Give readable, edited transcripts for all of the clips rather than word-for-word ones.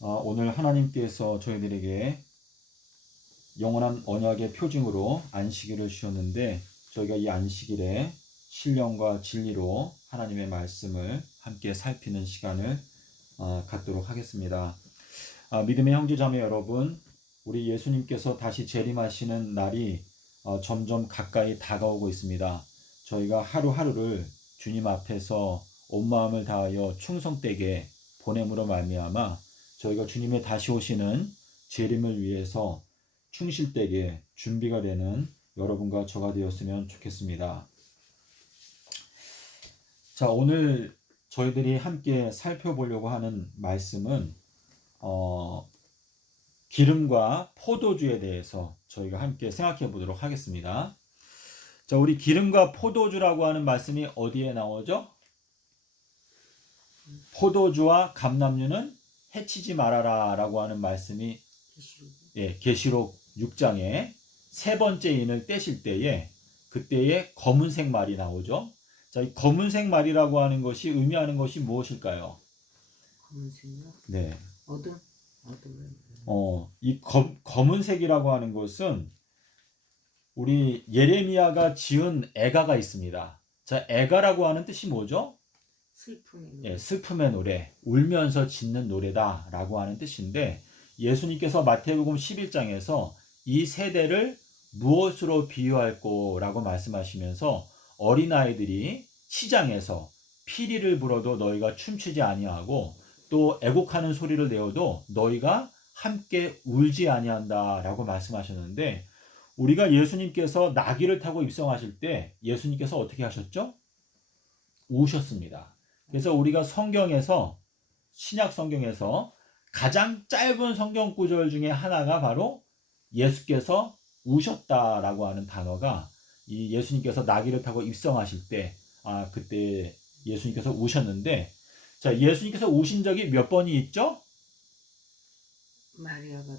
오늘 하나님께서 저희들에게 영원한 언약의 표징으로 안식일을 주셨는데 저희가 이 안식일에 신령과 진리로 하나님의 말씀을 함께 살피는 시간을 갖도록 하겠습니다. 믿음의 형제자매 여러분, 우리 예수님께서 다시 재림하시는 날이 점점 가까이 다가오고 있습니다. 저희가 하루하루를 주님 앞에서 온 마음을 다하여 충성되게 보냄으로 말미암아 저희가 주님의 다시 오시는 재림을 위해서 충실되게 준비가 되는 여러분과 저가 되었으면 좋겠습니다. 자, 오늘 저희들이 함께 살펴보려고 하는 말씀은 기름과 포도주에 대해서 저희가 함께 생각해 보도록 하겠습니다. 자, 우리 기름과 포도주라고 하는 말씀이 어디에 나오죠? 포도주와 감람류는 해치지 말아라 라고 하는 말씀이 계시록 6장에 세 번째 인을 떼실 때에 그때에 검은색 말이 나오죠. 자, 이 검은색 말이라고 하는 것이 의미하는 것이 무엇일까요? 검은색이요? 네. 어둠. 이 검은색이라고 하는 것은 우리 예레미야가 지은 애가가 있습니다. 자, 애가라고 하는 뜻이 뭐죠? 슬픔의 노래, 울면서 짓는 노래다라고 하는 뜻인데 예수님께서 마태복음 11장에서 이 세대를 무엇으로 비유할 거라고 말씀하시면서 어린아이들이 시장에서 피리를 불어도 너희가 춤추지 아니하고 또 애곡하는 소리를 내어도 너희가 함께 울지 아니한다라고 말씀하셨는데 우리가 예수님께서 나귀를 타고 입성하실 때 예수님께서 어떻게 하셨죠? 우셨습니다. 그래서 우리가 성경에서 신약 성경에서 가장 짧은 성경 구절 중에 하나가 바로 예수께서 우셨다라고 하는 단어가 이 예수님께서 나귀를 타고 입성하실 때 그때 예수님께서 우셨는데 자, 예수님께서 우신 적이 몇 번이 있죠? 마리아가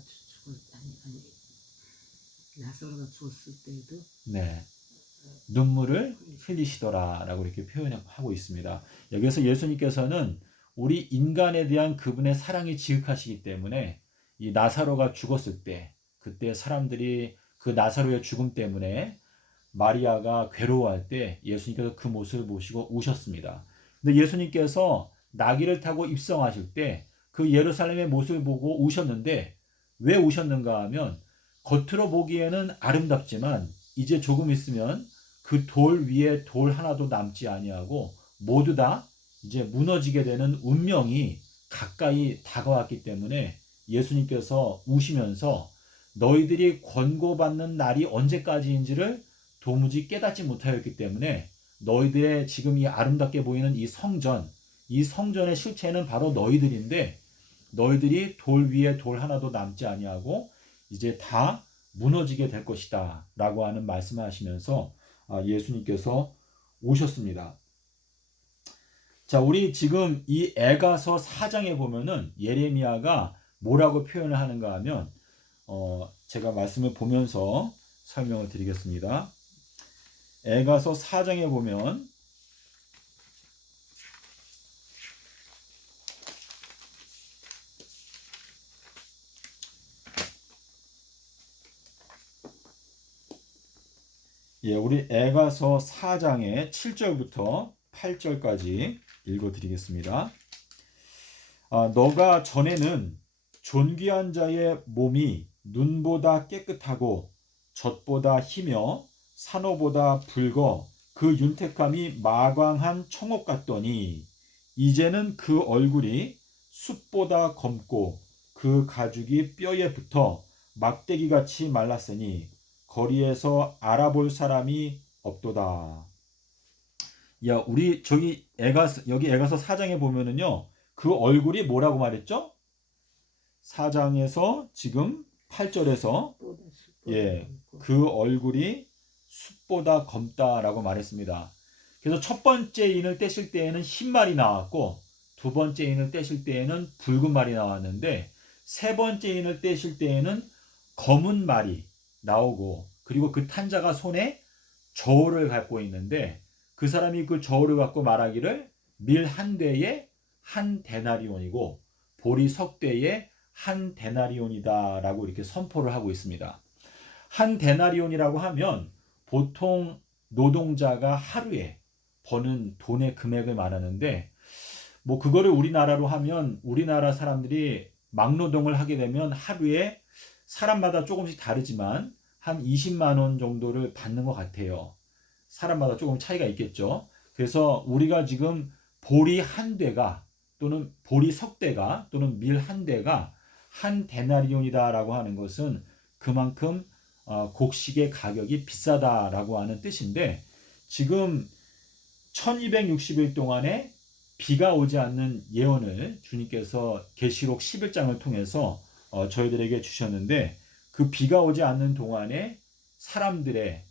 나사로가 죽었을 때도 네. 눈물을 흘리시더라라고 이렇게 표현하고 있습니다. 여기서 예수님께서는 우리 인간에 대한 그분의 사랑이 지극하시기 때문에 이 나사로가 죽었을 때 그때 사람들이 그 나사로의 죽음 때문에 마리아가 괴로워할 때 예수님께서 그 모습을 보시고 우셨습니다. 근데 예수님께서 나귀를 타고 입성하실 때 그 예루살렘의 모습을 보고 우셨는데 왜 우셨는가 하면 겉으로 보기에는 아름답지만 이제 조금 있으면 그 돌 위에 돌 하나도 남지 아니하고 모두 다 이제 무너지게 되는 운명이 가까이 다가왔기 때문에 예수님께서 우시면서 너희들이 권고받는 날이 언제까지인지를 도무지 깨닫지 못하였기 때문에 너희들의 지금 이 아름답게 보이는 이 성전의 실체는 바로 너희들인데 너희들이 돌 위에 돌 하나도 남지 아니하고 이제 다 무너지게 될 것이다 라고 하는 말씀을 하시면서 예수님께서 오셨습니다. 자, 우리 지금 이 에가서 4장에 보면은 예레미야가 뭐라고 표현을 하는가 하면 제가 말씀을 보면서 설명을 드리겠습니다. 에가서 4장에 보면 우리 에가서 4장의 7절부터 8절까지 읽어드리겠습니다. 너가 전에는 존귀한 자의 몸이 눈보다 깨끗하고 젖보다 희며 산호보다 붉어 그 윤택함이 마광한 청옥 같더니 이제는 그 얼굴이 숯보다 검고 그 가죽이 뼈에 붙어 막대기같이 말랐으니 거리에서 알아볼 사람이 없도다. 야, 우리 여기 에가서 4장에 보면은요. 그 얼굴이 뭐라고 말했죠? 4장에서 지금 8절에서 그 얼굴이 숯보다 검다라고 말했습니다. 그래서 첫 번째 인을 떼실 때에는 흰 말이 나왔고 두 번째 인을 떼실 때에는 붉은 말이 나왔는데 세 번째 인을 떼실 때에는 검은 말이 나오고 그리고 그 탄자가 손에 저울을 갖고 있는데 그 사람이 그 저울을 갖고 말하기를 밀 한 대에 한 데나리온이고 보리 석대의 한 데나리온이다라고 이렇게 선포를 하고 있습니다. 한 데나리온이라고 하면 보통 노동자가 하루에 버는 돈의 금액을 말하는데, 뭐 그거를 우리나라로 하면 우리나라 사람들이 막노동을 하게 되면 하루에 사람마다 조금씩 다르지만 한 20만 원 정도를 받는 것 같아요. 사람마다 조금 차이가 있겠죠. 그래서 우리가 지금 보리 한 대가 또는 보리 석대가 또는 밀 한 대가 한 데나리온이다라고 하는 것은 그만큼 곡식의 가격이 비싸다라고 하는 뜻인데, 지금 1260일 동안에 비가 오지 않는 예언을 주님께서 계시록 11장을 통해서 저희들에게 주셨는데, 그 비가 오지 않는 동안에 사람들의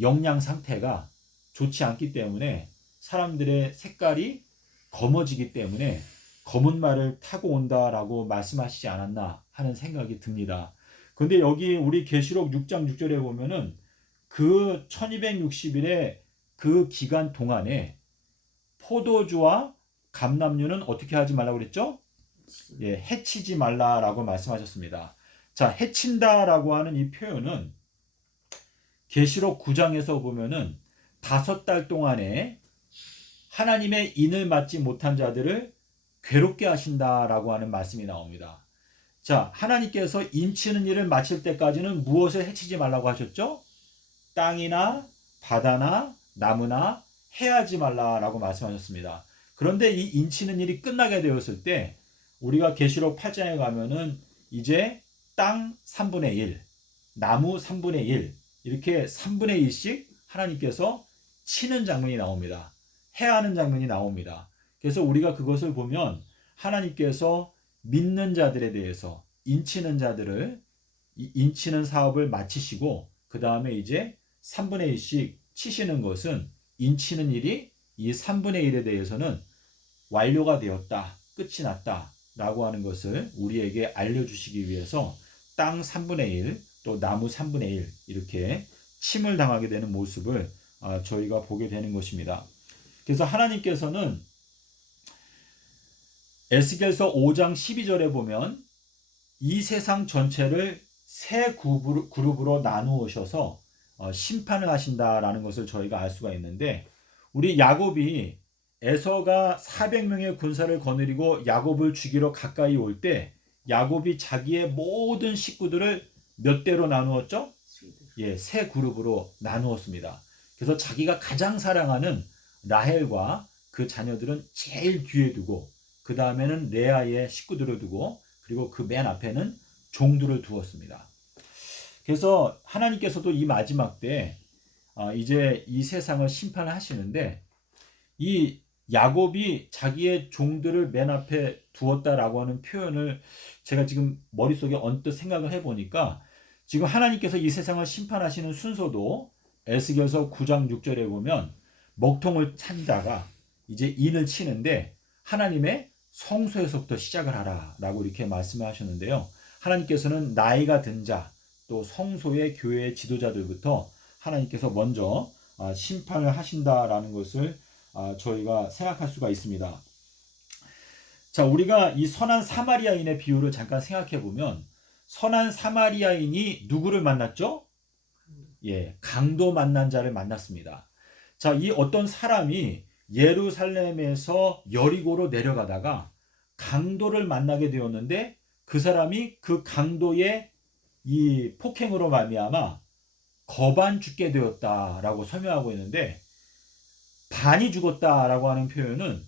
영양 상태가 좋지 않기 때문에 사람들의 색깔이 검어지기 때문에 검은 말을 타고 온다라고 말씀하시지 않았나 하는 생각이 듭니다. 근데 여기 우리 계시록 6장 6절에 보면은 그 1260일의 그 기간 동안에 포도주와 감람류는 어떻게 하지 말라고 그랬죠? 예, 해치지 말라라고 말씀하셨습니다. 자, 해친다라고 하는 이 표현은 계시록 9장에서 보면은 5달 동안에 하나님의 인을 맞지 못한 자들을 괴롭게 하신다라고 하는 말씀이 나옵니다. 자, 하나님께서 인치는 일을 마칠 때까지는 무엇을 해치지 말라고 하셨죠? 땅이나 바다나 나무나 해하지 말라라고 말씀하셨습니다. 그런데 이 인치는 일이 끝나게 되었을 때 우리가 계시록 8장에 가면은 이제 땅 3분의 1, 나무 3분의 1, 이렇게 3분의 1씩 하나님께서 치는 장면이 나옵니다. 해하는 장면이 나옵니다. 그래서 우리가 그것을 보면 하나님께서 믿는 자들에 대해서 인치는 자들을 인치는 사업을 마치시고 그 다음에 이제 3분의 1씩 치시는 것은 인치는 일이 이 3분의 1에 대해서는 완료가 되었다, 끝이 났다 라고 하는 것을 우리에게 알려주시기 위해서 땅 3분의 1, 또 나무 3분의 1 이렇게 침을 당하게 되는 모습을 저희가 보게 되는 것입니다. 그래서 하나님께서는 에스겔서 5장 12절에 보면 이 세상 전체를 세 그룹으로 나누어셔서 심판을 하신다라는 것을 저희가 알 수가 있는데, 우리 야곱이 에서가 400명의 군사를 거느리고 야곱을 죽이러 가까이 올 때 야곱이 자기의 모든 식구들을 몇 대로 나누었죠? 예, 세 그룹으로 나누었습니다. 그래서 자기가 가장 사랑하는 라헬과 그 자녀들은 제일 뒤에 두고 그 다음에는 레아의 식구들을 두고 그리고 그 맨 앞에는 종들을 두었습니다. 그래서 하나님께서도 이 마지막 때 이제 이 세상을 심판하시는데, 이 야곱이 자기의 종들을 맨 앞에 두었다라고 하는 표현을 제가 지금 머릿속에 언뜻 생각을 해보니까 지금 하나님께서 이 세상을 심판하시는 순서도 에스겔서 9장 6절에 보면 먹통을 찬다가 이제 인을 치는데 하나님의 성소에서부터 시작을 하라라고 이렇게 말씀을 하셨는데요. 하나님께서는 나이가 든 자, 또 성소의 교회의 지도자들부터 하나님께서 먼저 심판을 하신다라는 것을 저희가 생각할 수가 있습니다. 자, 우리가 이 선한 사마리아인의 비유를 잠깐 생각해 보면 선한 사마리아인이 누구를 만났죠? 예, 강도 만난 자를 만났습니다. 자, 이 어떤 사람이 예루살렘에서 여리고로 내려가다가 강도를 만나게 되었는데 그 사람이 그 강도의 이 폭행으로 말미암아 거반 죽게 되었다라고 설명하고 있는데, 반이 죽었다라고 하는 표현은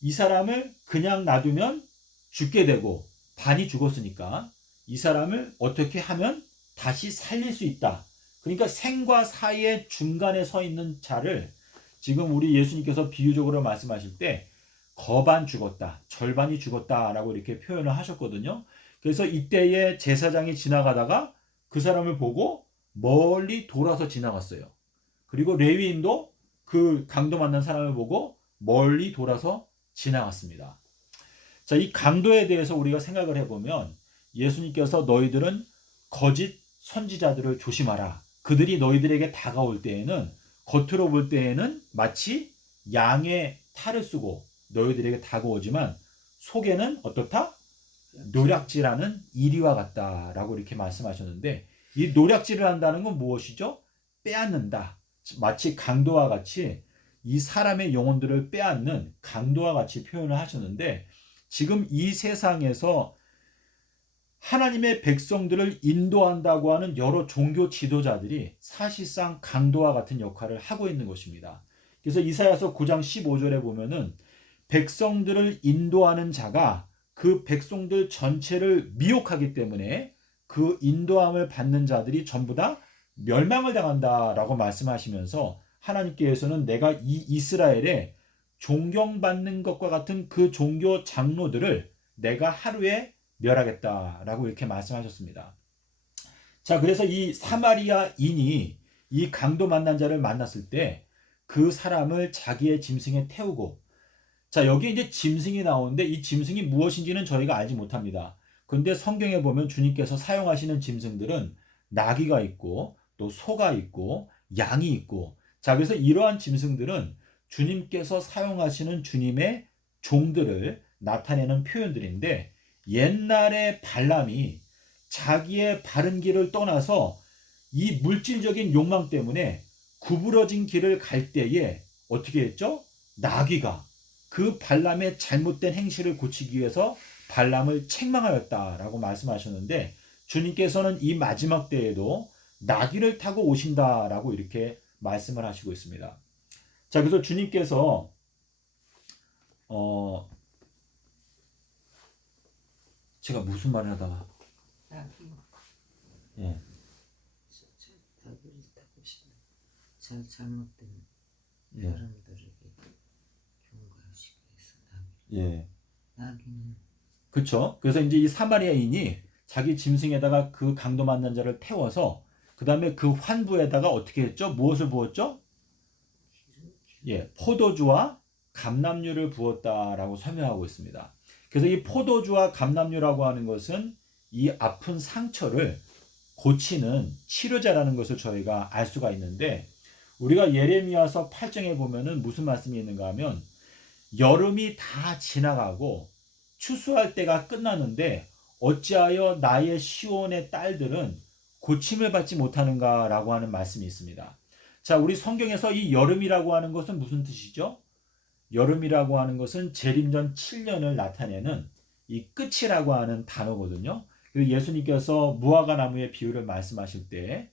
이 사람을 그냥 놔두면 죽게 되고 반이 죽었으니까 이 사람을 어떻게 하면 다시 살릴 수 있다. 그러니까 생과 사의 중간에 서 있는 자를 지금 우리 예수님께서 비유적으로 말씀하실 때 거반 죽었다, 절반이 죽었다라고 이렇게 표현을 하셨거든요. 그래서 이때에 제사장이 지나가다가 그 사람을 보고 멀리 돌아서 지나갔어요. 그리고 레위인도 그 강도 만난 사람을 보고 멀리 돌아서 지나갔습니다. 자, 이 강도에 대해서 우리가 생각을 해보면 예수님께서 너희들은 거짓 선지자들을 조심하라. 그들이 너희들에게 다가올 때에는 겉으로 볼 때에는 마치 양의 탈을 쓰고 너희들에게 다가오지만 속에는 어떻다? 노략질하는 이리와 같다라고 이렇게 말씀하셨는데, 이 노략질을 한다는 건 무엇이죠? 빼앗는다. 마치 강도와 같이 이 사람의 영혼들을 빼앗는 강도와 같이 표현을 하셨는데, 지금 이 세상에서 하나님의 백성들을 인도한다고 하는 여러 종교 지도자들이 사실상 강도와 같은 역할을 하고 있는 것입니다. 그래서 이사야서 9장 15절에 보면은 백성들을 인도하는 자가 그 백성들 전체를 미혹하기 때문에 그 인도함을 받는 자들이 전부 다 멸망을 당한다라고 말씀하시면서, 하나님께서는 내가 이 이스라엘에 존경받는 것과 같은 그 종교 장로들을 내가 하루에 멸하겠다라고 이렇게 말씀하셨습니다. 자, 그래서 이 사마리아인이 이 강도 만난 자를 만났을 때 그 사람을 자기의 짐승에 태우고, 자, 여기 이제 짐승이 나오는데 이 짐승이 무엇인지는 저희가 알지 못합니다. 그런데 성경에 보면 주님께서 사용하시는 짐승들은 나귀가 있고 또 소가 있고 양이 있고, 자, 그래서 이러한 짐승들은 주님께서 사용하시는 주님의 종들을 나타내는 표현들인데, 옛날에 발람이 자기의 바른 길을 떠나서 이 물질적인 욕망 때문에 구부러진 길을 갈 때에 어떻게 했죠? 나귀가 그 발람의 잘못된 행실을 고치기 위해서 발람을 책망하였다라고 말씀하셨는데, 주님께서는 이 마지막 때에도 나귀를 타고 오신다라고 이렇게 말씀을 하시고 있습니다. 자, 그래서 주님께서 제가 무슨 말을 하다가 나귀 예, 나귀를 타고 싶은 잘못된 예, 사람들에게 경고하시기 위해서 예, 나귀는 그렇죠. 그래서 이제 이 사마리아인이 자기 짐승에다가 그 강도 만난 자를 태워서 그 다음에 그 환부에다가 어떻게 했죠? 무엇을 부었죠? 예, 포도주와 감람유를 부었다라고 설명하고 있습니다. 그래서 이 포도주와 감람유라고 하는 것은 이 아픈 상처를 고치는 치료제라는 것을 저희가 알 수가 있는데, 우리가 예레미야서 8장에 보면은 무슨 말씀이 있는가 하면, 여름이 다 지나가고 추수할 때가 끝났는데 어찌하여 나의 시온의 딸들은 고침을 받지 못하는가라고 하는 말씀이 있습니다. 자, 우리 성경에서 이 여름이라고 하는 것은 무슨 뜻이죠? 여름이라고 하는 것은 재림전 7년을 나타내는 이 끝이라고 하는 단어거든요. 그리고 예수님께서 무화과 나무의 비유를 말씀하실 때,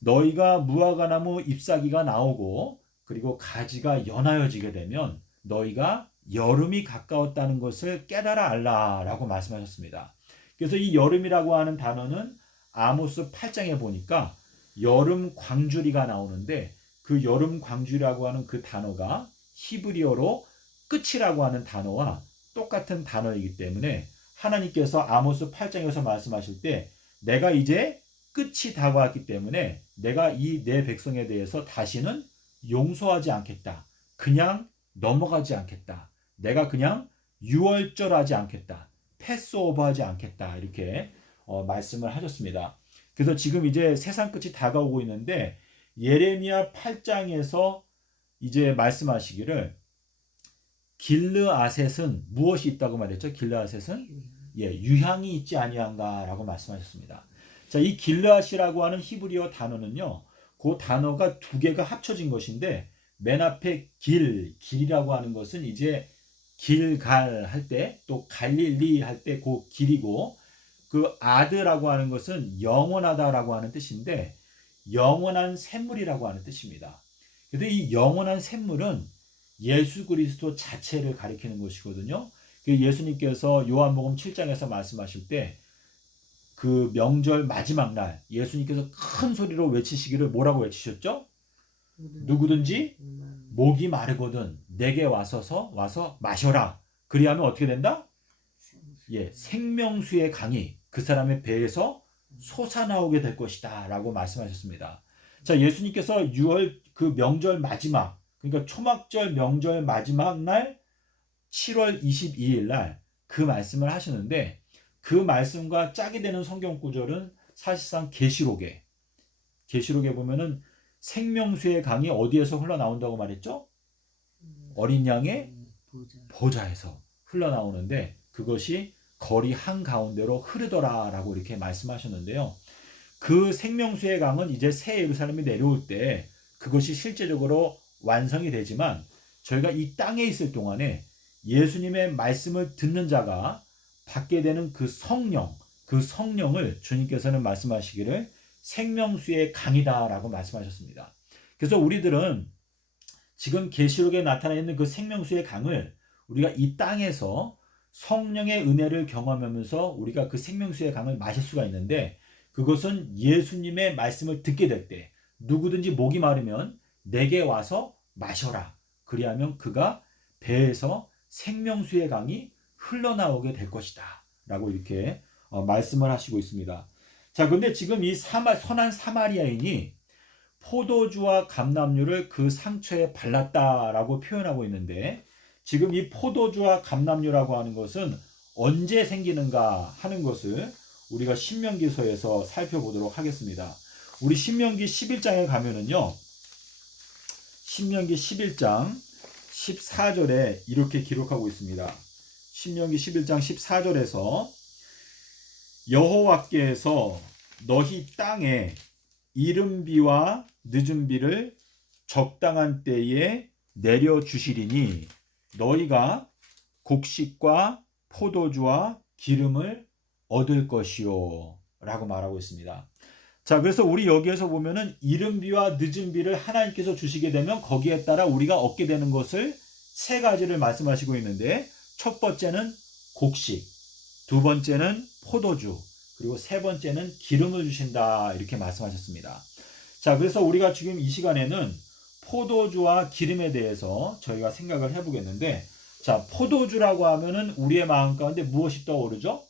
너희가 무화과 나무 잎사귀가 나오고 그리고 가지가 연하여지게 되면 너희가 여름이 가까웠다는 것을 깨달아 알라라고 말씀하셨습니다. 그래서 이 여름이라고 하는 단어는 아모스 8장에 보니까 여름 광주리가 나오는데, 그 여름 광주리라고 하는 그 단어가 히브리어로 끝이라고 하는 단어와 똑같은 단어이기 때문에 하나님께서 아모스 8장에서 말씀하실 때, 내가 이제 끝이 다가왔기 때문에 내가 이 내 백성에 대해서 다시는 용서하지 않겠다. 그냥 넘어가지 않겠다. 내가 그냥 유월절하지 않겠다. 패스오버하지 않겠다. 이렇게 말씀을 하셨습니다. 그래서 지금 이제 세상 끝이 다가오고 있는데, 예레미야 8장에서 이제 말씀하시기를 길르아셋은 무엇이 있다고 말했죠? 길르아셋은 유향이 있지 아니한가라고 말씀하셨습니다. 자, 이 길르앗이라고 하는 히브리어 단어는요, 그 단어가 두 개가 합쳐진 것인데, 맨 앞에 길이라고 하는 것은 이제 길갈 할 때, 또 갈릴리 할 때 그 길이고, 그 아드라고 하는 것은 영원하다라고 하는 뜻인데, 영원한 샘물이라고 하는 뜻입니다. 그런데 이 영원한 샘물은 예수 그리스도 자체를 가리키는 것이거든요. 예수님께서 요한복음 7장에서 말씀하실 때, 그 명절 마지막 날 예수님께서 큰 소리로 외치시기를 뭐라고 외치셨죠? 누구든지 목이 마르거든 내게 와서 마셔라. 그리하면 어떻게 된다? 예, 생명수의 강이 그 사람의 배에서 솟아나오게 될 것이다 라고 말씀하셨습니다. 자, 예수님께서 6월 그 명절 마지막, 그러니까 초막절 명절 마지막 날 7월 22일 날 그 말씀을 하시는데, 그 말씀과 짝이 되는 성경 구절은 사실상 계시록에 보면은 생명수의 강이 어디에서 흘러나온다고 말했죠? 어린 양의 보좌에서 흘러나오는데, 그것이 거리 한가운데로 흐르더라라고 이렇게 말씀하셨는데요. 그 생명수의 강은 이제 새 예루살렘이 내려올 때 그것이 실제적으로 완성이 되지만 저희가 이 땅에 있을 동안에 예수님의 말씀을 듣는 자가 받게 되는 그 성령을 주님께서는 말씀하시기를 생명수의 강이다라고 말씀하셨습니다. 그래서 우리들은 지금 계시록에 나타나 있는 그 생명수의 강을 우리가 이 땅에서 성령의 은혜를 경험하면서 우리가 그 생명수의 강을 마실 수가 있는데 그것은 예수님의 말씀을 듣게 될 때 누구든지 목이 마르면 내게 와서 마셔라. 그리하면 그가 배에서 생명수의 강이 흘러나오게 될 것이다. 라고 이렇게 말씀을 하시고 있습니다. 자, 근데 지금 이 선한 사마리아인이 포도주와 감람류를 그 상처에 발랐다라고 표현하고 있는데 지금 이 포도주와 감람류라고 하는 것은 언제 생기는가 하는 것을 우리가 신명기서에서 살펴보도록 하겠습니다. 우리 신명기 11장에 가면은요. 신명기 11장 14절에 이렇게 기록하고 있습니다. 신명기 11장 14절에서 여호와께서 너희 땅에 이른 비와 늦은 비를 적당한 때에 내려주시리니 너희가 곡식과 포도주와 기름을 얻을 것이요 라고 말하고 있습니다. 자, 그래서 우리 여기에서 보면은 이른 비와 늦은 비를 하나님께서 주시게 되면 거기에 따라 우리가 얻게 되는 것을 세 가지를 말씀하시고 있는데 첫 번째는 곡식, 두 번째는 포도주, 그리고 세 번째는 기름을 주신다 이렇게 말씀하셨습니다. 자, 그래서 우리가 지금 이 시간에는 포도주와 기름에 대해서 저희가 생각을 해보겠는데 자, 포도주라고 하면은 우리의 마음 가운데 무엇이 떠오르죠?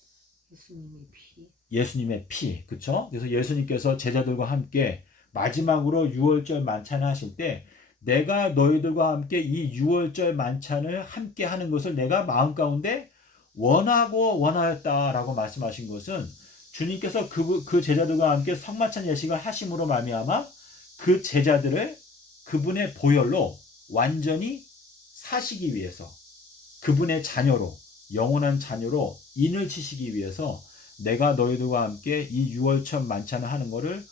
예수님의 피. 예수님의 피, 그렇죠? 그래서 예수님께서 제자들과 함께 마지막으로 유월절 만찬을 하실 때 내가 너희들과 함께 이 유월절 만찬을 함께 하는 것을 내가 마음 가운데 원하고 원하였다라고 말씀하신 것은 주님께서 그 제자들과 함께 성만찬 예식을 하심으로 말미암아 그 제자들을 그분의 보혈로 완전히 사시기 위해서 그분의 자녀로 영원한 자녀로 인을 치시기 위해서 내가 너희들과 함께 이 유월절 만찬을 하는 것을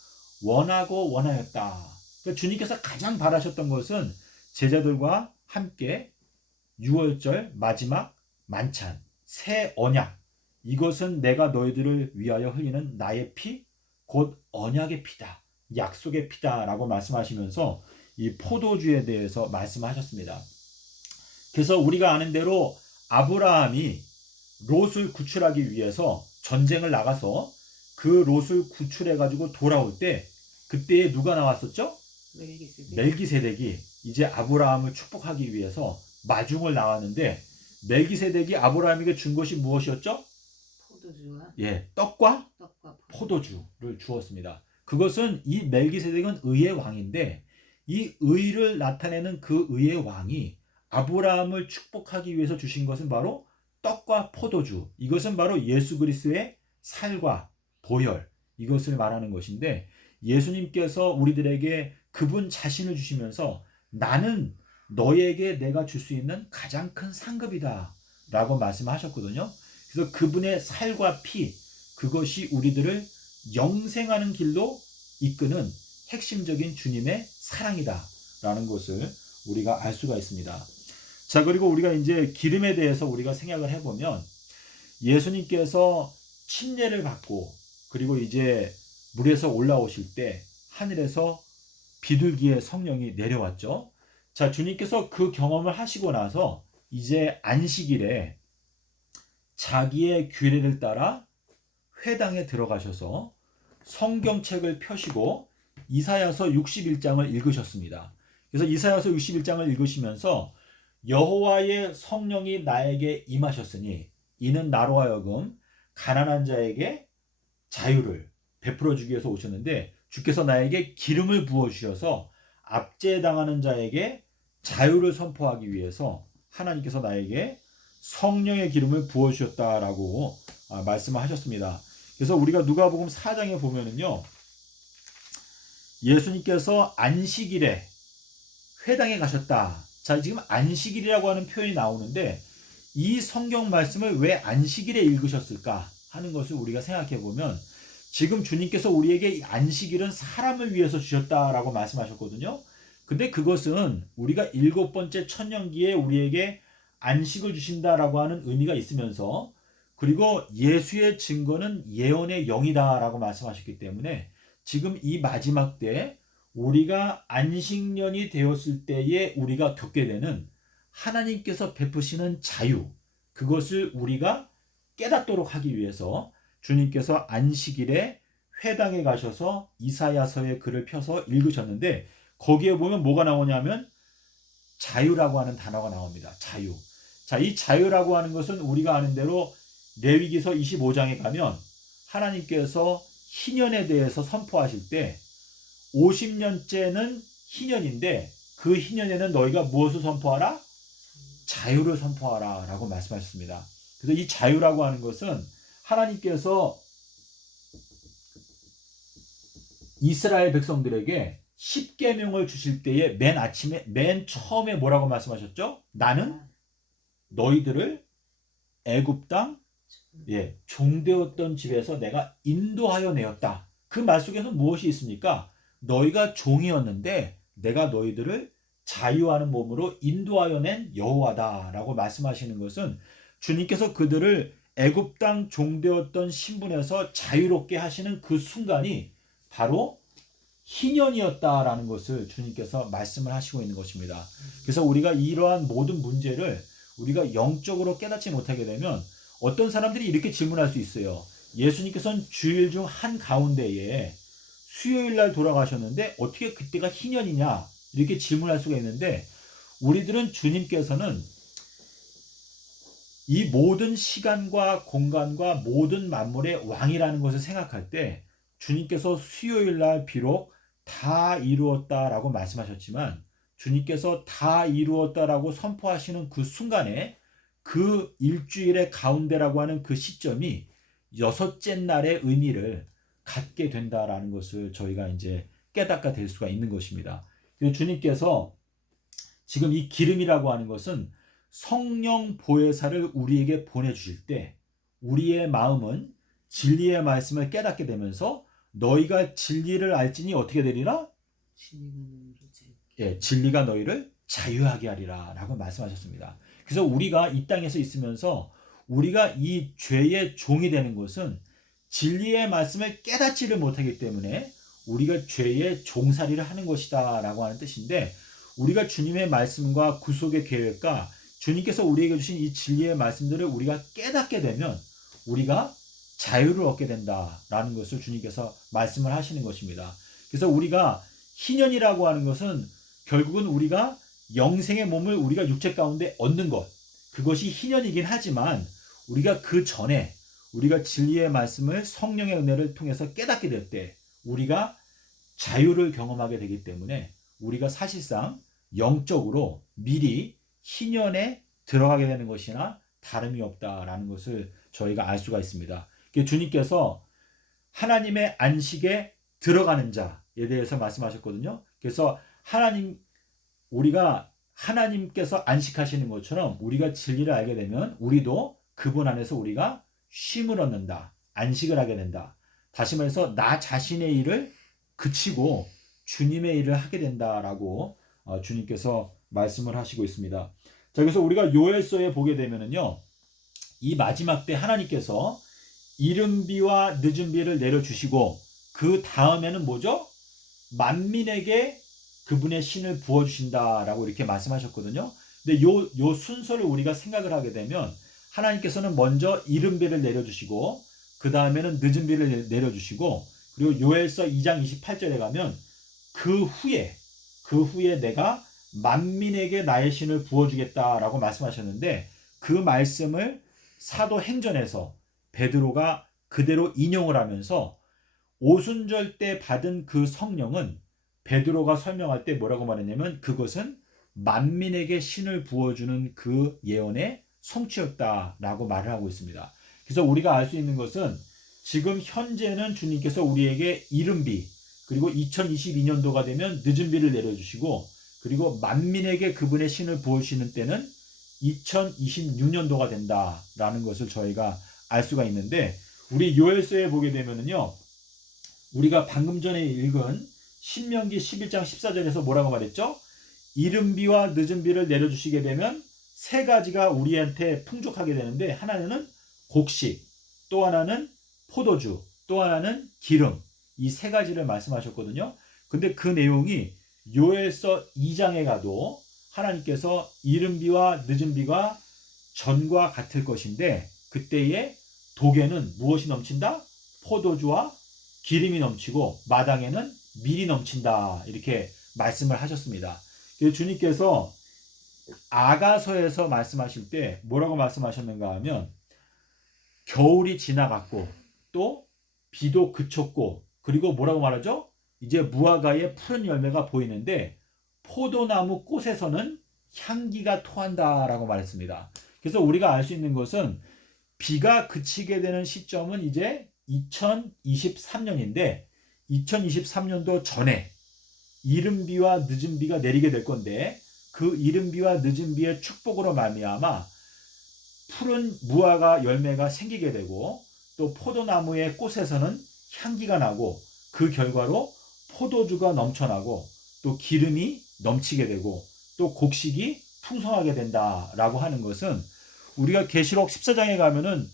원하고 원하였다. 그러니까 주님께서 가장 바라셨던 것은 제자들과 함께 유월절 마지막 만찬, 새 언약, 이것은 내가 너희들을 위하여 흘리는 나의 피, 곧 언약의 피다. 약속의 피다라고 말씀하시면서 이 포도주에 대해서 말씀하셨습니다. 그래서 우리가 아는 대로 아브라함이 롯을 구출하기 위해서 전쟁을 나가서 그 롯을 구출해 가지고 돌아올 때 그때에 누가 나왔었죠? 멜기세덱이 이제 아브라함을 축복하기 위해서 마중을 나왔는데 멜기세덱이 아브라함에게 준 것이 무엇이었죠? 포도주와 떡과 포도주를 주었습니다. 그것은 이 멜기세덱은 의의 왕인데 이 의를 나타내는 그 의의 왕이 아브라함을 축복하기 위해서 주신 것은 바로 떡과 포도주. 이것은 바로 예수 그리스도의 살과 보혈. 이것을 말하는 것인데 예수님께서 우리들에게 그분 자신을 주시면서 나는 너에게 내가 줄 수 있는 가장 큰 상급이다 라고 말씀하셨거든요. 그래서 그분의 살과 피, 그것이 우리들을 영생하는 길로 이끄는 핵심적인 주님의 사랑이다 라는 것을 우리가 알 수가 있습니다. 자, 그리고 우리가 이제 기름에 대해서 우리가 생각을 해보면 예수님께서 침례를 받고 그리고 이제 물에서 올라오실 때 하늘에서 비둘기의 성령이 내려왔죠. 자, 주님께서 그 경험을 하시고 나서 이제 안식일에 자기의 규례를 따라 회당에 들어가셔서 성경책을 펴시고 이사야서 61장을 읽으셨습니다. 그래서 이사야서 61장을 읽으시면서 여호와의 성령이 나에게 임하셨으니 이는 나로 하여금 가난한 자에게 자유를 베풀어 주기 위해서 오셨는데 주께서 나에게 기름을 부어 주셔서 압제당하는 자에게 자유를 선포하기 위해서 하나님께서 나에게 성령의 기름을 부어 주셨다라고 말씀을 하셨습니다. 그래서 우리가 누가복음 4장에 보면은요. 예수님께서 안식일에 회당에 가셨다. 자, 지금 안식일이라고 하는 표현이 나오는데 이 성경 말씀을 왜 안식일에 읽으셨을까 하는 것을 우리가 생각해 보면 지금 주님께서 우리에게 이 안식일은 사람을 위해서 주셨다라고 말씀하셨거든요. 근데 그것은 우리가 일곱 번째 천년기에 우리에게 안식을 주신다라고 하는 의미가 있으면서 그리고 예수의 증거는 예언의 영이다라고 말씀하셨기 때문에 지금 이 마지막 때 우리가 안식년이 되었을 때에 우리가 겪게 되는 하나님께서 베푸시는 자유, 그것을 우리가 깨닫도록 하기 위해서 주님께서 안식일에 회당에 가셔서 이사야서의 글을 펴서 읽으셨는데 거기에 보면 뭐가 나오냐면 자유라고 하는 단어가 나옵니다. 자유. 자, 이 자유라고 하는 것은 우리가 아는 대로 레위기서 25장에 가면 하나님께서 희년에 대해서 선포하실 때 50년째는 희년인데 그 희년에는 너희가 무엇을 선포하라? 자유를 선포하라 라고 말씀하셨습니다. 그래서 이 자유라고 하는 것은 하나님께서 이스라엘 백성들에게 십계명을 주실 때에 맨 처음에 뭐라고 말씀하셨죠? 나는 너희들을 애굽 땅 종되었던 집에서 내가 인도하여 내었다. 그 말 속에는 무엇이 있습니까? 너희가 종이었는데 내가 너희들을 자유하는 몸으로 인도하여 낸 여호와다라고 말씀하시는 것은 주님께서 그들을 애굽 땅 종되었던 신분에서 자유롭게 하시는 그 순간이 바로 희년이었다라는 것을 주님께서 말씀을 하시고 있는 것입니다. 그래서 우리가 이러한 모든 문제를 우리가 영적으로 깨닫지 못하게 되면 어떤 사람들이 이렇게 질문할 수 있어요. 예수님께서는 주일 중 한 가운데에 수요일 날 돌아가셨는데 어떻게 그때가 희년이냐 이렇게 질문할 수가 있는데 우리들은 주님께서는 이 모든 시간과 공간과 모든 만물의 왕이라는 것을 생각할 때 주님께서 수요일 날 비록 다 이루었다라고 말씀하셨지만 주님께서 다 이루었다라고 선포하시는 그 순간에 그 일주일의 가운데라고 하는 그 시점이 여섯째 날의 의미를 갖게 된다라는 것을 저희가 이제 깨닫게 될 수가 있는 것입니다. 그래서 주님께서 지금 이 기름이라고 하는 것은 성령 보혜사를 우리에게 보내주실 때 우리의 마음은 진리의 말씀을 깨닫게 되면서 너희가 진리를 알지니 어떻게 되리라? 진리가 너희를 자유하게 하리라 라고 말씀하셨습니다. 그래서 우리가 이 땅에서 있으면서 우리가 이 죄의 종이 되는 것은 진리의 말씀을 깨닫지를 못하기 때문에 우리가 죄의 종살이를 하는 것이다 라고 하는 뜻인데 우리가 주님의 말씀과 구속의 계획과 주님께서 우리에게 주신 이 진리의 말씀들을 우리가 깨닫게 되면 우리가 자유를 얻게 된다라는 것을 주님께서 말씀을 하시는 것입니다. 그래서 우리가 희년이라고 하는 것은 결국은 우리가 영생의 몸을 우리가 육체 가운데 얻는 것, 그것이 희년이긴 하지만 우리가 그 전에 우리가 진리의 말씀을 성령의 은혜를 통해서 깨닫게 될 때 우리가 자유를 경험하게 되기 때문에 우리가 사실상 영적으로 미리 희년에 들어가게 되는 것이나 다름이 없다라는 것을 저희가 알 수가 있습니다. 주님께서 하나님의 안식에 들어가는 자에 대해서 말씀하셨거든요. 그래서 우리가 하나님께서 안식하시는 것처럼 우리가 진리를 알게 되면 우리도 그분 안에서 우리가 쉼을 얻는다. 안식을 하게 된다. 다시 말해서 나 자신의 일을 그치고 주님의 일을 하게 된다라고 주님께서 말씀을 하시고 있습니다. 자, 그래서 우리가 요엘서에 보게 되면은요, 이 마지막 때 하나님께서 이른 비와 늦은 비를 내려주시고 그 다음에는 뭐죠? 만민에게 그분의 신을 부어주신다라고 이렇게 말씀하셨거든요. 근데 요 순서를 우리가 생각을 하게 되면 하나님께서는 먼저 이른 비를 내려주시고 그 다음에는 늦은 비를 내려주시고 그리고 요엘서 2장 28절에 가면 그 후에 내가 만민에게 나의 신을 부어주겠다라고 말씀하셨는데 그 말씀을 사도행전에서 베드로가 그대로 인용을 하면서 오순절 때 받은 그 성령은 베드로가 설명할 때 뭐라고 말했냐면 그것은 만민에게 신을 부어주는 그 예언의 성취였다라고 말을 하고 있습니다. 그래서 우리가 알 수 있는 것은 지금 현재는 주님께서 우리에게 이른 비 그리고 2022년도가 되면 늦은 비를 내려주시고 그리고 만민에게 그분의 신을 부어주시는 때는 2026년도가 된다라는 것을 저희가 알 수가 있는데, 우리 요엘서에 보게 되면은요, 우리가 방금 전에 읽은 신명기 11장 14절에서 뭐라고 말했죠? 이른 비와 늦은 비를 내려주시게 되면 세 가지가 우리한테 풍족하게 되는데, 하나는 곡식, 또 하나는 포도주, 또 하나는 기름, 이 세 가지를 말씀하셨거든요. 근데 그 내용이 요엘서 2장에 가도 하나님께서 이른 비와 늦은 비가 전과 같을 것인데, 그때의 독에는 무엇이 넘친다? 포도주와 기름이 넘치고 마당에는 밀이 넘친다, 이렇게 말씀을 하셨습니다. 그래서 주님께서 아가서에서 말씀하실 때 뭐라고 말씀하셨는가 하면, 겨울이 지나갔고 또 비도 그쳤고, 그리고 뭐라고 말하죠? 이제 무화과의 푸른 열매가 보이는데 포도나무 꽃에서는 향기가 토한다라고 말했습니다. 그래서 우리가 알 수 있는 것은 비가 그치게 되는 시점은 이제 2023년인데 2023년도 전에 이른 비와 늦은 비가 내리게 될 건데, 그 이른 비와 늦은 비의 축복으로 말미암아 푸른 무화과 열매가 생기게 되고, 또 포도나무의 꽃에서는 향기가 나고, 그 결과로 포도주가 넘쳐나고 또 기름이 넘치게 되고 또 곡식이 풍성하게 된다라고 하는 것은, 우리가 계시록 14장에 가면은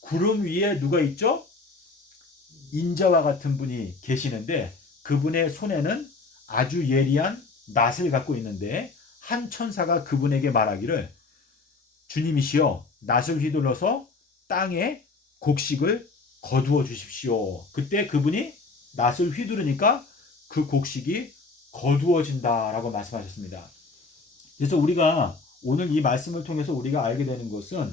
구름 위에 누가 있죠? 인자와 같은 분이 계시는데, 그분의 손에는 아주 예리한 낫을 갖고 있는데, 한 천사가 그분에게 말하기를, 주님이시여 낫을 휘둘러서 땅에 곡식을 거두어 주십시오. 그때 그분이 낫을 휘두르니까 그 곡식이 거두어진다라고 말씀하셨습니다. 그래서 우리가 오늘 이 말씀을 통해서 우리가 알게 되는 것은,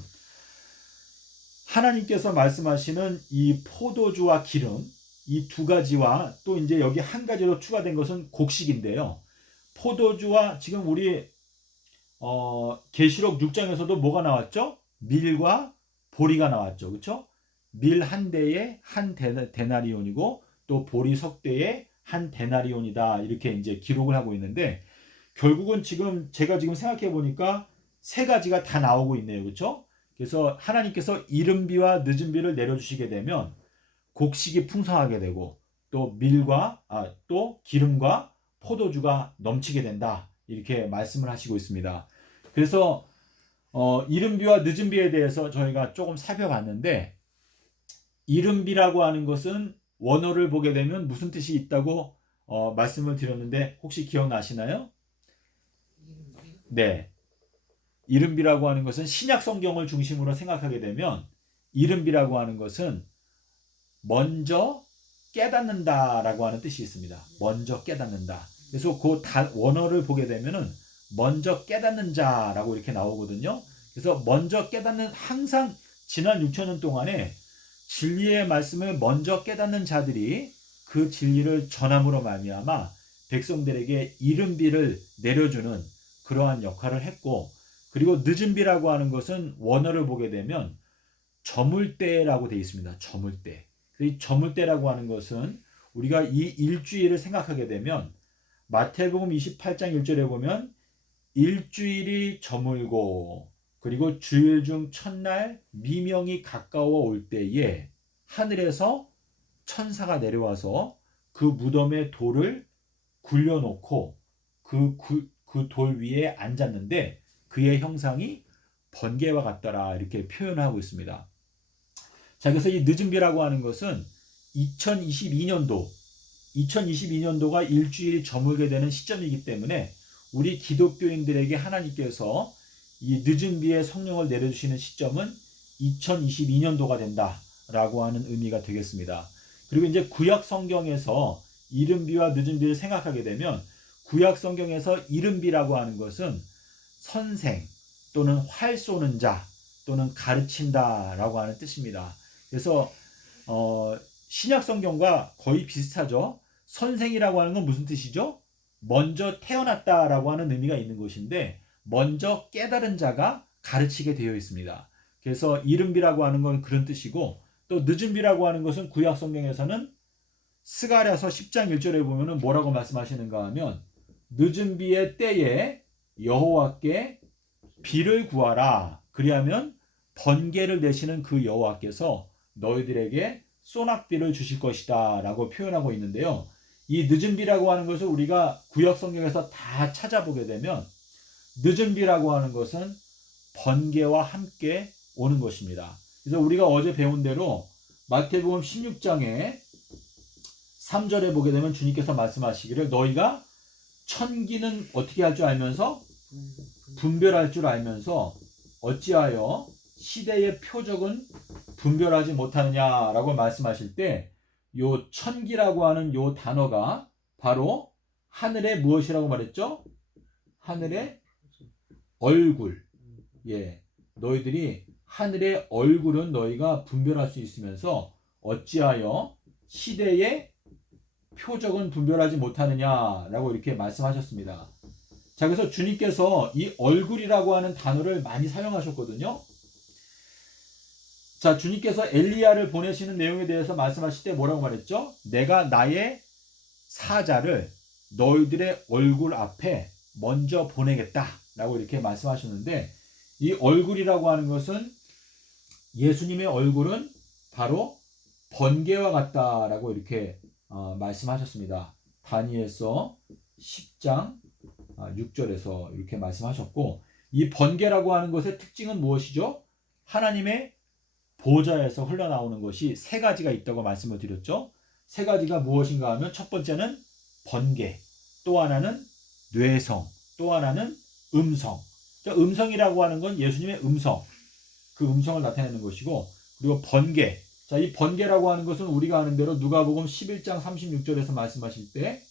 하나님께서 말씀하시는 이 포도주와 기름, 이 두 가지와 또 이제 여기 한 가지로 추가된 것은 곡식인데요. 포도주와, 지금 우리 계시록 6장에서도 뭐가 나왔죠? 밀과 보리가 나왔죠. 그렇죠? 밀 한 대에 한 데나리온이고 또 보리 석 대에 한 데나리온이다, 이렇게 이제 기록을 하고 있는데, 결국은 지금 제가 지금 생각해 보니까 세 가지가 다 나오고 있네요. 그렇죠? 그래서 하나님께서 이른 비와 늦은 비를 내려주시게 되면 곡식이 풍성하게 되고, 또 밀과 또 기름과 포도주가 넘치게 된다, 이렇게 말씀을 하시고 있습니다. 그래서 이른 비와 늦은 비에 대해서 저희가 조금 살펴봤는데, 이른 비라고 하는 것은 원어를 보게 되면 무슨 뜻이 있다고 말씀을 드렸는데, 혹시 기억나시나요? 네. 이른비라고 하는 것은 신약 성경을 중심으로 생각하게 되면, 이른비라고 하는 것은 먼저 깨닫는다라고 하는 뜻이 있습니다. 먼저 깨닫는다. 그래서 그 원어를 보게 되면은 먼저 깨닫는 자라고 이렇게 나오거든요. 그래서 먼저 깨닫는, 항상 지난 6천년 동안에 진리의 말씀을 먼저 깨닫는 자들이 그 진리를 전함으로 말미암아 백성들에게 이른 비를 내려주는 그러한 역할을 했고, 그리고 늦은 비라고 하는 것은 원어를 보게 되면 저물대라고 되어 있습니다. 저물대. 이 저물대라고 하는 것은 우리가 이 일주일을 생각하게 되면 마태복음 28장 1절에 보면 일주일이 저물고, 그리고 주일 중 첫날 미명이 가까워 올 때에 하늘에서 천사가 내려와서 그 무덤의 돌을 굴려놓고 그 돌 위에 앉았는데, 그의 형상이 번개와 같더라, 이렇게 표현하고 있습니다. 자, 그래서 이 늦은 비라고 하는 것은 2022년도가 일주일이 저물게 되는 시점이기 때문에, 우리 기독교인들에게 하나님께서 이 늦은 비의 성령을 내려주시는 시점은 2022년도가 된다라고 하는 의미가 되겠습니다. 그리고 이제 구약 성경에서 이른 비와 늦은 비를 생각하게 되면, 구약 성경에서 이른 비라고 하는 것은 선생 또는 활 쏘는 자 또는 가르친다라고 하는 뜻입니다. 그래서 신약 성경과 거의 비슷하죠. 선생이라고 하는 건 무슨 뜻이죠? 먼저 태어났다라고 하는 의미가 있는 것인데, 먼저 깨달은 자가 가르치게 되어 있습니다. 그래서 이른 비라고 하는 건 그런 뜻이고, 또 늦은 비라고 하는 것은 구약 성경에서는 스가랴서 10장 1절에 보면은 뭐라고 말씀하시는가 하면, 늦은 비의 때에 여호와께 비를 구하라. 그리하면 번개를 내시는 그 여호와께서 너희들에게 소낙비를 주실 것이다 라고 표현하고 있는데요. 이 늦은 비라고 하는 것을 우리가 구약 성경에서 다 찾아보게 되면 늦은 비라고 하는 것은 번개와 함께 오는 것입니다. 그래서 우리가 어제 배운 대로 마태복음 16장에 3절에 보게 되면 주님께서 말씀하시기를 너희가 천기는 어떻게 할 줄 알면서 분별할 줄 알면서 어찌하여 시대의 표적은 분별하지 못하느냐라고 말씀하실 때 요 천기라고 하는 요 단어가 바로 하늘의 무엇이라고 말했죠? 하늘의 얼굴. 예. 너희들이 하늘의 얼굴은 너희가 분별할 수 있으면서 어찌하여 시대의 표적은 분별하지 못하느냐라고 이렇게 말씀하셨습니다. 자, 그래서 주님께서 이 얼굴이라고 하는 단어를 많이 사용하셨거든요. 자, 주님께서 엘리야를 보내시는 내용에 대해서 말씀하실 때 뭐라고 말했죠? 내가 나의 사자를 너희들의 얼굴 앞에 먼저 보내겠다라고 이렇게 말씀하셨는데 이 얼굴이라고 하는 것은 예수님의 얼굴은 바로 번개와 같다라고 이렇게 말씀하셨습니다. 다니엘서 10장 6절에서 이렇게 말씀하셨고 이 번개라고 하는 것의 특징은 무엇이죠? 하나님의 보좌에서 흘러나오는 것이 세 가지가 있다고 말씀을 드렸죠. 세 가지가 무엇인가 하면 첫 번째는 번개, 또 하나는 뇌성, 또 하나는 음성. 그러니까 음성이라고 하는 건 예수님의 음성, 그 음성을 나타내는 것이고 그리고 번개. 자, 이 번개라고 하는 것은 우리가 아는 대로 누가복음 11장 36절에서 말씀하실 때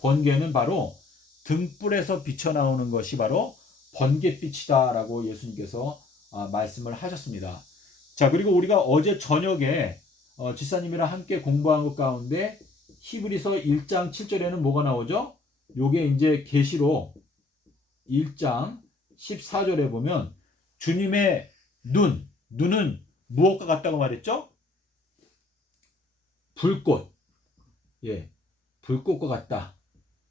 번개는 바로 등불에서 비쳐나오는 것이 바로 번갯빛이다라고 예수님께서 말씀을 하셨습니다. 자, 그리고 우리가 어제 저녁에 지사님이랑 함께 공부한 것 가운데 히브리서 1장 7절에는 뭐가 나오죠? 요게 이제 계시록 1장 14절에 보면 주님의 눈은 무엇과 같다고 말했죠? 불꽃. 예. 불꽃과 같다.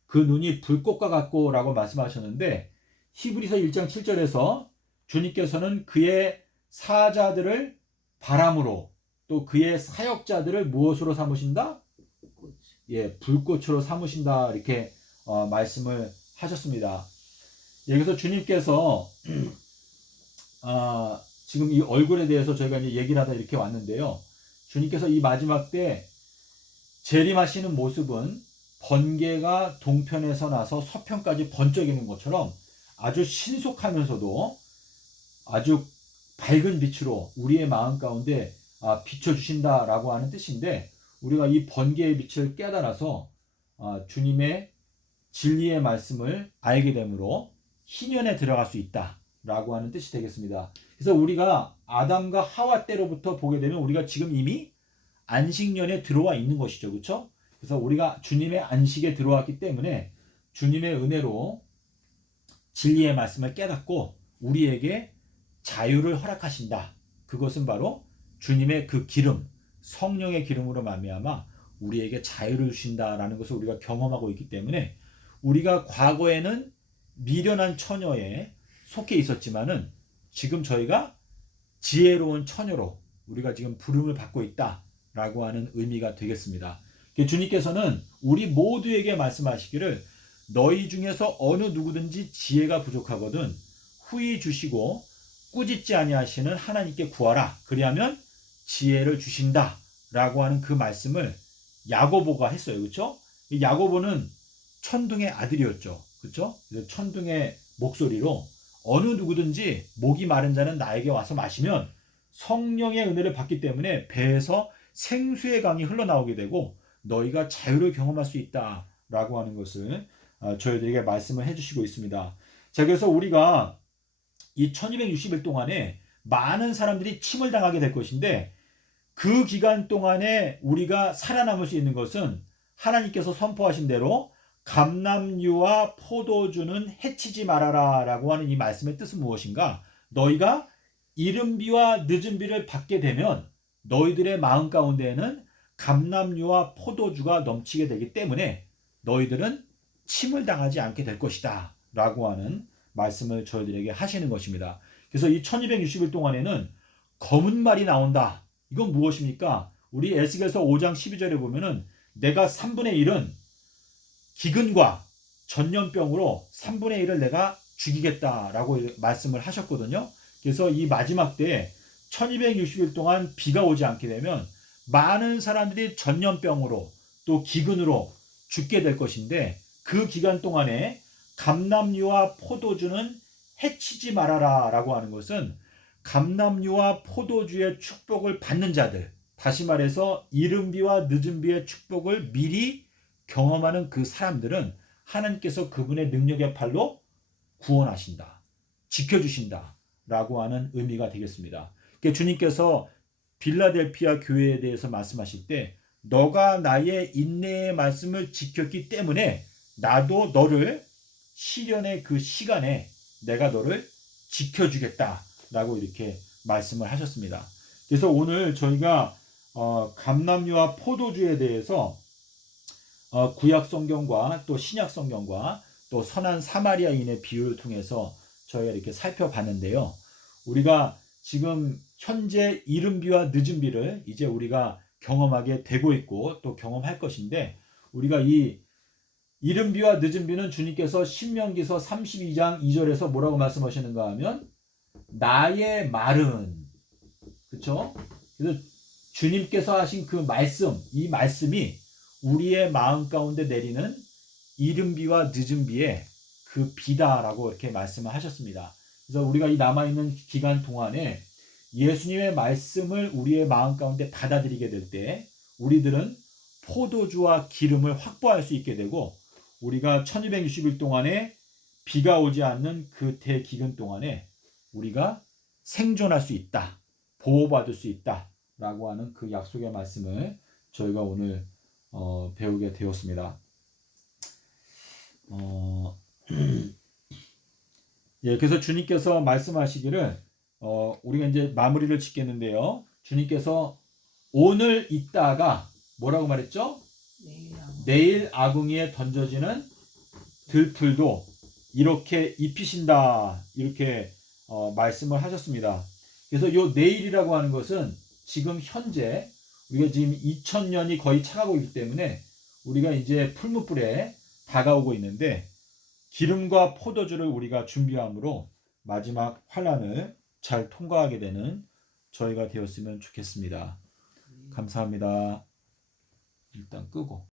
그 눈이 불꽃과 같고라고 말씀하셨는데 히브리서 1장 7절에서 주님께서는 그의 사자들을 바람으로 또 그의 사역자들을 무엇으로 삼으신다? 예, 불꽃으로 삼으신다 이렇게 말씀을 하셨습니다. 여기서 주님께서 지금 이 얼굴에 대해서 저희가 이제 얘기를 하다 이렇게 왔는데요. 주님께서 이 마지막 때 재림하시는 모습은 번개가 동편에서 나서 서편까지 번쩍이는 것처럼 아주 신속하면서도 아주 밝은 빛으로 우리의 마음 가운데 비춰주신다라고 하는 뜻인데 우리가 이 번개의 빛을 깨달아서 주님의 진리의 말씀을 알게 되므로 희년에 들어갈 수 있다라고 하는 뜻이 되겠습니다. 그래서 우리가 아담과 하와 때로부터 보게 되면 우리가 지금 이미 안식년에 들어와 있는 것이죠. 그렇죠? 그래서 우리가 주님의 안식에 들어왔기 때문에 주님의 은혜로 진리의 말씀을 깨닫고 우리에게 자유를 허락하신다. 그것은 바로 주님의 그 기름, 성령의 기름으로 말미암아 우리에게 자유를 주신다라는 것을 우리가 경험하고 있기 때문에 우리가 과거에는 미련한 처녀에 속해 있었지만은 지금 저희가 지혜로운 처녀로 우리가 지금 부름을 받고 있다라고 하는 의미가 되겠습니다. 주님께서는 우리 모두에게 말씀하시기를 너희 중에서 어느 누구든지 지혜가 부족하거든 후히 주시고 꾸짖지 아니하시는 하나님께 구하라. 그리하면 지혜를 주신다라고 하는 그 말씀을 야고보가 했어요. 그렇죠? 야고보는 천둥의 아들이었죠. 그렇죠? 그래서 천둥의 목소리로 어느 누구든지 목이 마른 자는 나에게 와서 마시면 성령의 은혜를 받기 때문에 배에서 생수의 강이 흘러나오게 되고 너희가 자유를 경험할 수 있다라고 하는 것을 저희들에게 말씀을 해주시고 있습니다. 자, 그래서 우리가 이 1260일 동안에 많은 사람들이 침을 당하게 될 것인데 그 기간 동안에 우리가 살아남을 수 있는 것은 하나님께서 선포하신 대로 감람류와 포도주는 해치지 말아라 라고 하는 이 말씀의 뜻은 무엇인가? 너희가 이른 비와 늦은 비를 받게 되면 너희들의 마음 가운데에는 감람류와 포도주가 넘치게 되기 때문에 너희들은 침을 당하지 않게 될 것이다 라고 하는 말씀을 저희들에게 하시는 것입니다. 그래서 이 1260일 동안에는 검은 말이 나온다. 이건 무엇입니까? 우리 에스겔서 5장 12절에 보면은 내가 3분의 1은 기근과 전염병으로 3분의 1을 내가 죽이겠다라고 말씀을 하셨거든요. 그래서 이 마지막 때에 1260일 동안 비가 오지 않게 되면 많은 사람들이 전염병으로 또 기근으로 죽게 될 것인데, 그 기간 동안에 감람류와 포도주는 해치지 말아라 라고 하는 것은 감람류와 포도주의 축복을 받는 자들, 다시 말해서 이른비와 늦은비의 축복을 미리 경험하는 그 사람들은 하나님께서 그분의 능력의 팔로 구원하신다, 지켜주신다 라고 하는 의미가 되겠습니다. 그러니까 주님께서 빌라델피아 교회에 대해서 말씀하실 때 너가 나의 인내의 말씀을 지켰기 때문에 나도 너를 시련의 그 시간에 내가 너를 지켜주겠다 라고 이렇게 말씀을 하셨습니다. 그래서 오늘 저희가 감람류와 포도주에 대해서 구약 성경과 또 신약 성경과 또 선한 사마리아인의 비유를 통해서 저희가 이렇게 살펴봤는데요. 우리가 지금 현재 이른 비와 늦은 비를 이제 우리가 경험하게 되고 있고 또 경험할 것인데, 우리가 이 이른 비와 늦은 비는 주님께서 신명기서 32장 2절에서 뭐라고 말씀하시는가 하면 나의 말은, 그렇죠? 그래서 주님께서 하신 그 말씀, 이 말씀이 우리의 마음 가운데 내리는 이른 비와 늦은 비의 그 비다라고 이렇게 말씀을 하셨습니다. 그래서 우리가 이 남아있는 기간 동안에 예수님의 말씀을 우리의 마음 가운데 받아들이게 될 때 우리들은 포도주와 기름을 확보할 수 있게 되고, 우리가 1260일 동안에 비가 오지 않는 그 대기근 동안에 우리가 생존할 수 있다, 보호받을 수 있다 라고 하는 그 약속의 말씀을 저희가 오늘 배우게 되었습니다. 예, 그래서 주님께서 말씀하시기를 우리가 이제 마무리를 짓겠는데요. 주님께서 오늘 있다가 뭐라고 말했죠? 내일 아궁이에 던져지는 들풀도 이렇게 입히신다, 이렇게 말씀을 하셨습니다. 그래서 요 내일이라고 하는 것은 지금 현재 우리가 지금 2000년이 거의 차가고 있기 때문에 우리가 이제 풀무불에 다가오고 있는데, 기름과 포도주를 우리가 준비함으로 마지막 환란을 잘 통과하게 되는 저희가 되었으면 좋겠습니다. 감사합니다. 일단 끄고.